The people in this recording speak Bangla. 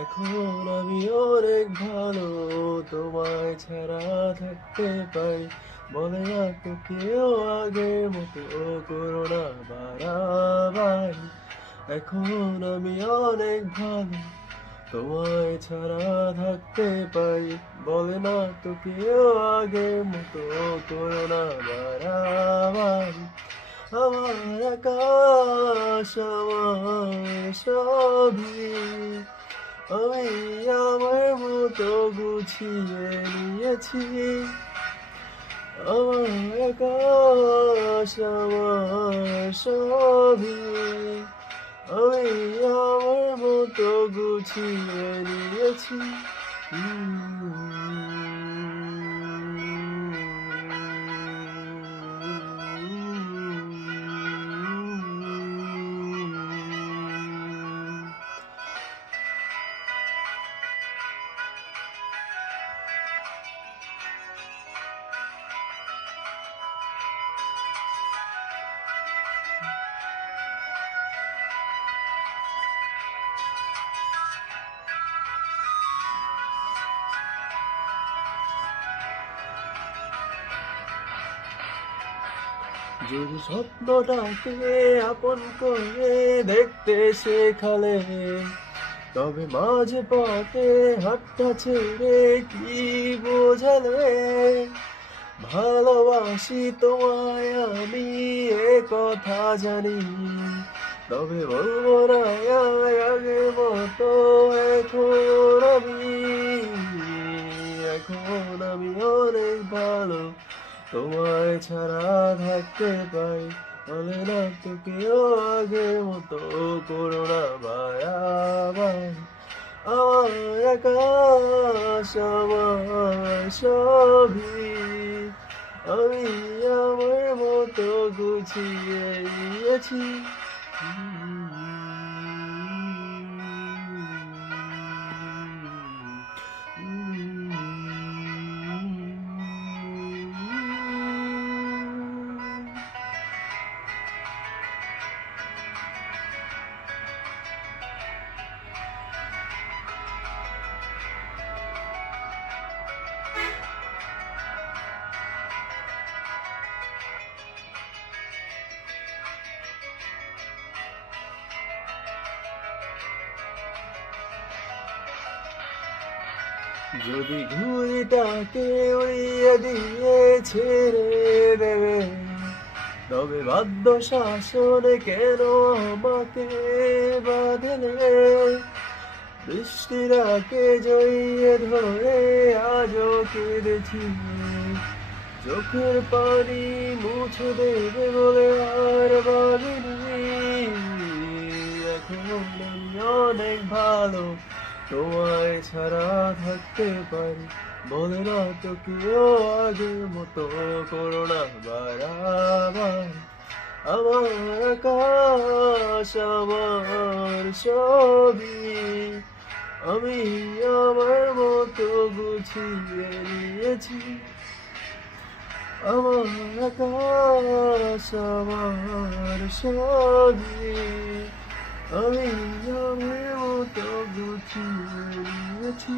এখন আমি অনেক ভালো, তোমায় ছাড়া থাকতে পারি। বলে না তো কেউ আগের মতো করো না বাড়াবাড়ি। এখন আমি অনেক ভালো, তোমায় ছাড়া থাকতে পারি। বলে না তো কেউ আগের মতো করো না বাড়াবাড়ি। আমার আকাশ আমার সবই, আমি আমার মতো গুছিয়ে নিয়েছি। আমার আকাশ আমার সবই, আমি আমার মতো গুছিয়ে নিয়েছি। যদি স্বপ্নটাকে আপন করে দেখতে শেখালে, তবে মাঝে পথে হাতটা ছেড়ে কি বোঝালে? ভালোবাসি তোমায় আমি, এ কথা জানি, তবে বলবো না আগের মতো। এখন আমি অনেক ভালো, তোমায় ছাড়া থাকতে পাই। বলে না তো কেউ আগের মতো করো না বাড়াবাড়ি। আমার আকাশ আমার সবই, আমি আমার মতো গুছিয়ে নিয়েছি। যদি ঘুড়িটাকে উড়িয়ে দিয়ে ছেড়ে দেবে, তবে বাদ্য শাসনে কেন আমাকে বাঁধলে? বৃষ্টিরাকে জড়িয়ে ধরে আজও কেঁদেছি, চোখের পানি মুছে দেবে বলে আর ভাবিনি। এখন আমি অনেক ভালো, তোমায় ছাড়া থাকতে পারি। বলে না তো কেউ আগের মতো করো না বাড়াবাড়ি। আমার আকাশ আমার সবই, আমি আমার মতো গুছিয়ে নিয়েছি। আমার আকাশ আমার সবই, আমি আমার মতো গুছিয়ে নিয়েছি।